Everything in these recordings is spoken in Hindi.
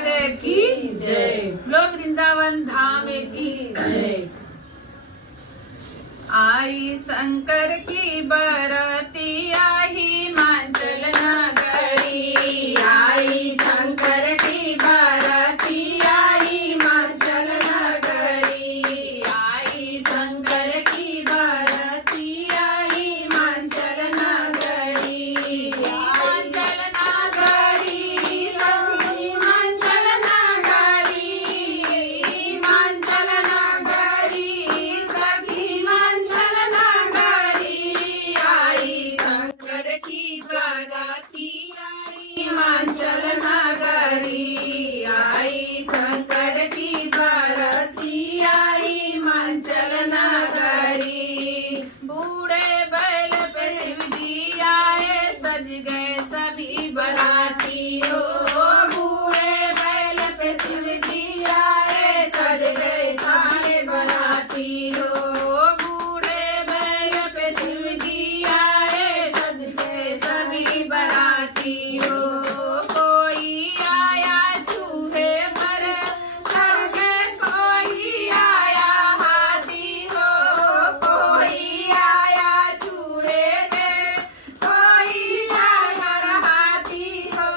की जय। बोलो वृंदावन धाम की जय। आई शंकर की बरती आई हिमाचल नगरी। आई शंकर की बरती आई हिमाचल नगरी। आई शंकर की बरती आई हिमाचल नगरी। हिमाचल नगरी हिमाचल नगरी हिमाचल नगरी सखी हिमाचल नगरी। आई शंकर की बरती आई हिमाचल नगरी। आई शंकर की बरती आई हिमाचल नगरी। बूढ़े बैल पे शिव जी आए सज गए सभी बराती हो बूढ़े बैल पे शिव जी आए सज गए सारे बराती हो। बूढ़े बैल पे शिव जी आए सज गए सभी बराती हो। कोई आया चूहे पर चढ़ के कोई आया हाथी हो। कोई आया चूहे पे कोई आया हाथी हो।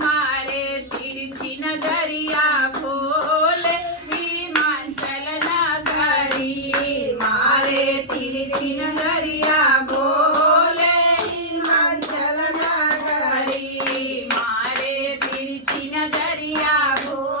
मारे तिरछी नजरिया भोले हिमाचल नगरी। मारे तिरछी नजरिया बोले हिमाचल नगरी। मारे तिरछी नजरिया भोले